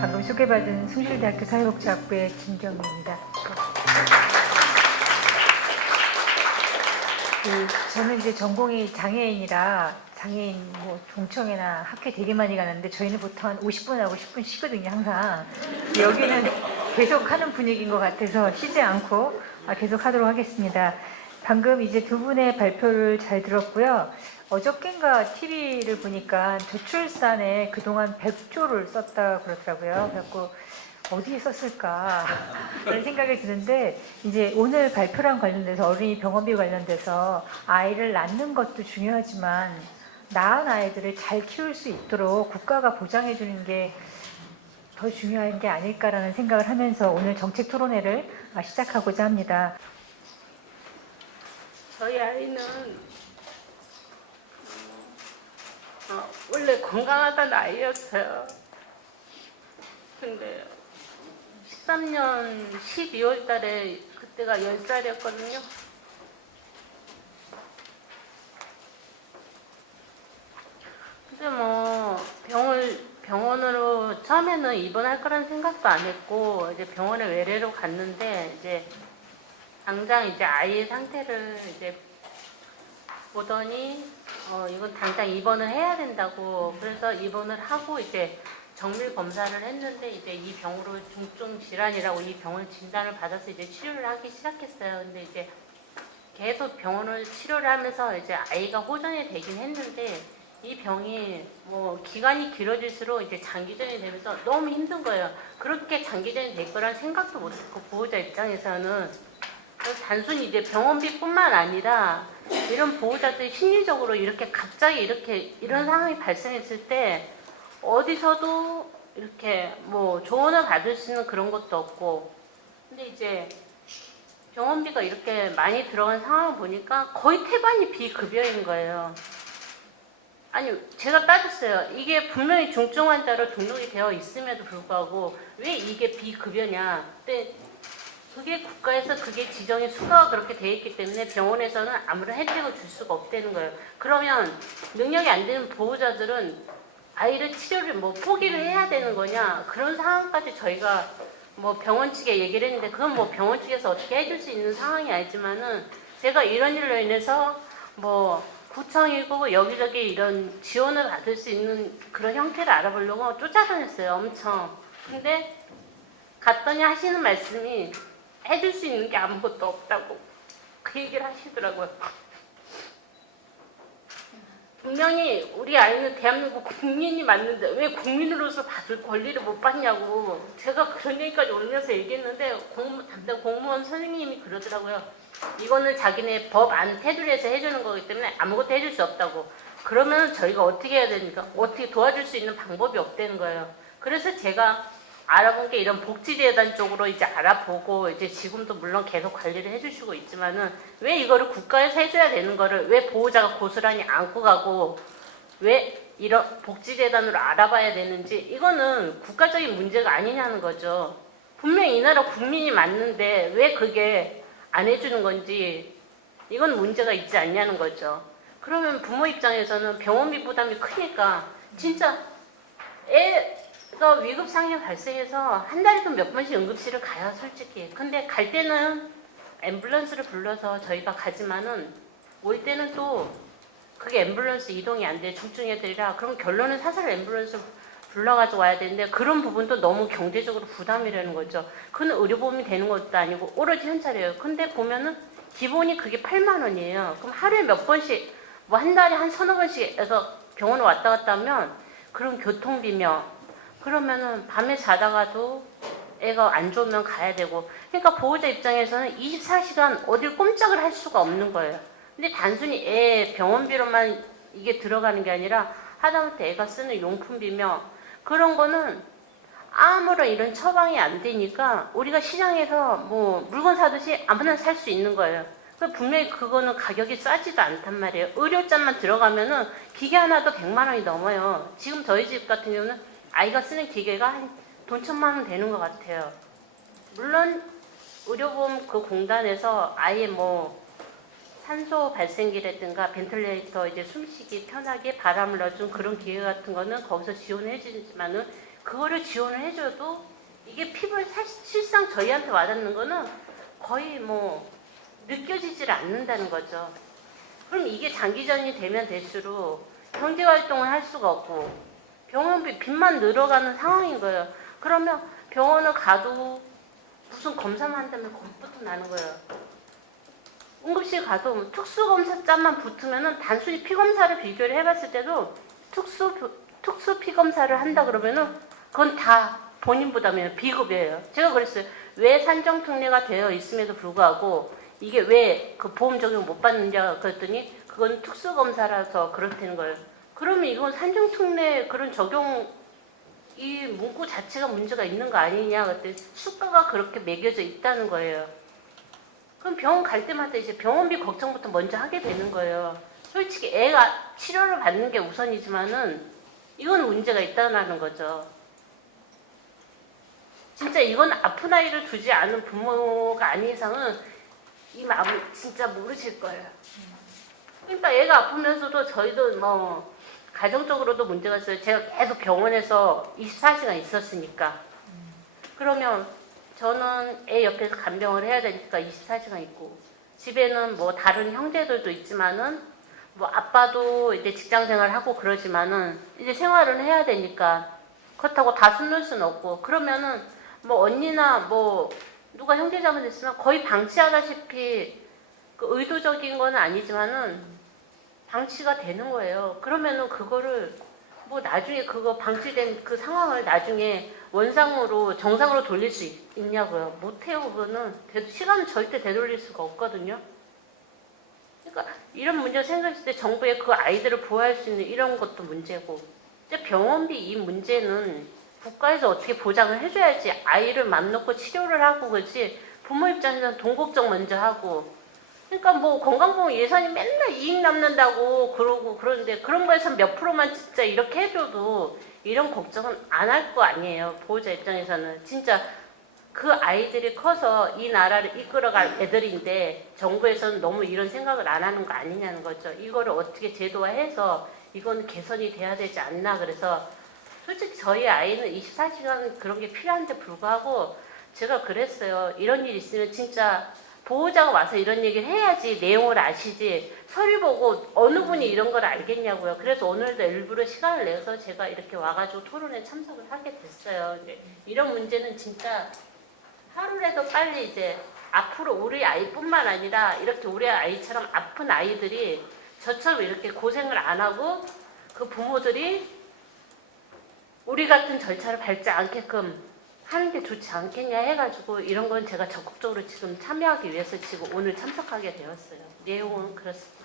방금 소개받은 숭실대학교 사회복지학부의 김경미입니다. 저는 이제 전공이 장애인이라 장애인 종청회나 학회 되게 많이 가는데 저희는 보통 한 50분 하고 10분 쉬거든요, 항상. 여기는 계속 하는 분위기인 것 같아서 쉬지 않고 계속 하도록 하겠습니다. 방금 이제 두 분의 발표를 잘 들었고요. 어저께인가 TV를 보니까 저출산에 그동안 100조를 썼다 그러더라고요. 그래서 어디에 썼을까 라는 생각이 드는데, 이제 오늘 발표랑 관련돼서 어린이 병원비 관련돼서 아이를 낳는 것도 중요하지만 낳은 아이들을 잘 키울 수 있도록 국가가 보장해 주는 게 더 중요한 게 아닐까라는 생각을 하면서 오늘 정책 토론회를 시작하고자 합니다. 저희 아이는 원래 건강하던 아이였어요. 근데 13년 12월 달에 그때가 10살이었거든요. 근데 병원으로 처음에는 입원할 거라는 생각도 안 했고, 이제 병원에 외래로 갔는데, 이제 당장 이제 아이의 상태를 이제 보더니, 이건 당장 입원을 해야 된다고. 그래서 입원을 하고 이제 정밀 검사를 했는데, 이제 이 병으로 중증 질환이라고 이 병을 진단을 받아서 이제 치료를 하기 시작했어요. 근데 이제 계속 병원을 치료를 하면서 이제 아이가 호전이 되긴 했는데, 이 병이 기간이 길어질수록 이제 장기전이 되면서 너무 힘든 거예요. 그렇게 장기전이 될 거란 생각도 못했고, 보호자 입장에서는 단순히 이제 병원비뿐만 아니라 이런 보호자들이 심리적으로 이렇게 갑자기 이런 상황이 발생했을 때 어디서도 이렇게 조언을 받을 수 있는 그런 것도 없고, 근데 이제 병원비가 이렇게 많이 들어간 상황을 보니까 거의 태반이 비급여인 거예요. 아니, 제가 따졌어요. 이게 분명히 중증 환자로 등록이 되어 있음에도 불구하고 왜 이게 비급여냐. 근데 그게 국가에서 그게 지정의 수가가 그렇게 되어 있기 때문에 병원에서는 아무런 혜택을 줄 수가 없다는 거예요. 그러면 능력이 안 되는 보호자들은 아이를 치료를 포기를 해야 되는 거냐. 그런 상황까지 저희가 병원 측에 얘기를 했는데, 그건 병원 측에서 어떻게 해줄 수 있는 상황이 아니지만은, 제가 이런 일로 인해서 구청이고 여기저기 이런 지원을 받을 수 있는 그런 형태를 알아보려고 쫓아다녔어요, 엄청. 근데 갔더니 하시는 말씀이 해줄 수 있는 게 아무것도 없다고 그 얘기를 하시더라고요. 분명히 우리 아이는 대한민국 국민이 맞는데 왜 국민으로서 받을 권리를 못 받냐고 제가 그런 얘기까지 올리면서 얘기했는데, 담당 공무원 선생님이 그러더라고요. 이거는 자기네 법 안 테두리에서 해주는 거기 때문에 아무것도 해줄 수 없다고. 그러면 저희가 어떻게 해야 됩니까? 어떻게 도와줄 수 있는 방법이 없다는 거예요. 그래서 제가 알아본 게 이런 복지재단 쪽으로 이제 알아보고, 이제 지금도 물론 계속 관리를 해주시고 있지만은, 왜 이거를 국가에서 해줘야 되는 거를 왜 보호자가 고스란히 안고 가고, 왜 이런 복지재단으로 알아봐야 되는지, 이거는 국가적인 문제가 아니냐는 거죠. 분명히 이 나라 국민이 맞는데 왜 그게 안 해주는 건지, 이건 문제가 있지 않냐는 거죠. 그러면 부모 입장에서는 병원비 부담이 크니까 진짜 애가 위급상황이 발생해서 한 달에도 몇 번씩 응급실을 가요, 솔직히. 근데 갈 때는 앰뷸런스를 불러서 저희가 가지만은 올 때는 또 그게 앰뷸런스 이동이 안 돼, 중증 애들이라. 그럼 결론은 사설 앰뷸런스 불러가지고 와야 되는데, 그런 부분도 너무 경제적으로 부담이라는 거죠. 그건 의료보험이 되는 것도 아니고 오로지 현찰이에요. 근데 보면은 기본이 그게 8만 원이에요. 그럼 하루에 몇 번씩, 한 달에 한 서너 번씩 해서 병원에 왔다 갔다 하면, 그런 교통비며, 그러면은 밤에 자다가도 애가 안 좋으면 가야 되고, 그러니까 보호자 입장에서는 24시간 어딜 꼼짝을 할 수가 없는 거예요. 근데 단순히 애 병원비로만 이게 들어가는 게 아니라 하다못해 애가 쓰는 용품비며, 그런 거는 아무런 이런 처방이 안 되니까 우리가 시장에서 물건 사듯이 아무나 살 수 있는 거예요. 분명히 그거는 가격이 싸지도 않단 말이에요. 의료짠만 들어가면은 기계 하나도 100만 원이 넘어요. 지금 저희 집 같은 경우는 아이가 쓰는 기계가 한 돈 1,000만 원 되는 것 같아요. 물론 의료보험 그 공단에서 아예 산소 발생기라든가 벤틀레이터, 이제 숨쉬기 편하게 바람을 넣어준 그런 기계 같은 거는 거기서 지원해 주지만은, 그거를 지원을 해줘도 이게 피부에 사실상 저희한테 와닿는 거는 거의 뭐 느껴지질 않는다는 거죠. 그럼 이게 장기전이 되면 될수록 경제활동을 할 수가 없고 병원비 빚만 늘어가는 상황인 거예요. 그러면 병원을 가도 무슨 검사만 한다면 겁부터 나는 거예요. 응급실 가도 특수검사짠만 붙으면은 단순히 피검사를 비교를 해봤을 때도 특수 피검사를 한다 그러면은 그건 다 본인 부담이에요. 비급여예요. 제가 그랬어요. 왜 산정특례가 되어 있음에도 불구하고 이게 왜 그 보험 적용 못 받느냐 그랬더니 그건 특수검사라서 그렇다는 거예요. 그러면 이건 산정특례 그런 적용 이 문구 자체가 문제가 있는 거 아니냐 그랬더니 수가가 그렇게 매겨져 있다는 거예요. 그럼 병원 갈 때마다 이제 병원비 걱정부터 먼저 하게 되는 거예요. 솔직히 애가 치료를 받는 게 우선이지만은 이건 문제가 있다는 거죠. 진짜 이건 아픈 아이를 두지 않은 부모가 아닌 이상은 이 마음을 진짜 모르실 거예요. 그러니까 애가 아프면서도 저희도 뭐 가정적으로도 문제가 있어요. 제가 계속 병원에서 24시간 있었으니까. 그러면 저는 애 옆에서 간병을 해야 되니까 24시간 있고 집에는 뭐 다른 형제들도 있지만은 뭐 아빠도 이제 직장 생활하고 그러지만은 이제 생활은 해야 되니까 그렇다고 다 숨길 수는 없고 그러면은 뭐 언니나 뭐 누가 형제자매 있으면 거의 방치하다시피 그 의도적인 건 아니지만은 방치가 되는 거예요. 그러면은 그거를 뭐 나중에 그거 방치된 그 상황을 나중에 원상으로 정상으로 돌릴 수 있냐고요. 못해요. 그거는 시간은 절대 되돌릴 수가 없거든요. 그러니까 이런 문제가 생겼을 때 정부에 그 아이들을 보호할 수 있는 이런 것도 문제고 이제 병원비 이 문제는 국가에서 어떻게 보장을 해줘야지 아이를 맘 놓고 치료를 하고 그렇지 부모 입장에서는 돈 걱정 먼저 하고 그러니까 뭐 건강보험 예산이 맨날 이익 남는다고 그러고 그러는데 그런 거에서 몇 프로만 진짜 이렇게 해줘도 이런 걱정은 안 할 거 아니에요. 보호자 입장에서는 진짜 그 아이들이 커서 이 나라를 이끌어갈 애들인데 정부에서는 너무 이런 생각을 안 하는 거 아니냐는 거죠. 이거를 어떻게 제도화해서 이건 개선이 돼야 되지 않나. 그래서 솔직히 저희 아이는 24시간 그런 게 필요한데 불구하고 제가 그랬어요. 이런 일 있으면 진짜 보호자가 와서 이런 얘기를 해야지 내용을 아시지 서류 보고 어느 분이 이런 걸 알겠냐고요. 그래서 오늘도 일부러 시간을 내서 제가 이렇게 와가지고 토론에 참석을 하게 됐어요. 이런 문제는 진짜 하루라도 빨리 이제 앞으로 우리 아이뿐만 아니라 이렇게 우리 아이처럼 아픈 아이들이 저처럼 이렇게 고생을 안 하고 그 부모들이 우리 같은 절차를 밟지 않게끔 하는 게 좋지 않겠냐 해가지고 이런 건 제가 적극적으로 지금 참여하기 위해서 지금 오늘 참석하게 되었어요. 내용은 그렇습니다.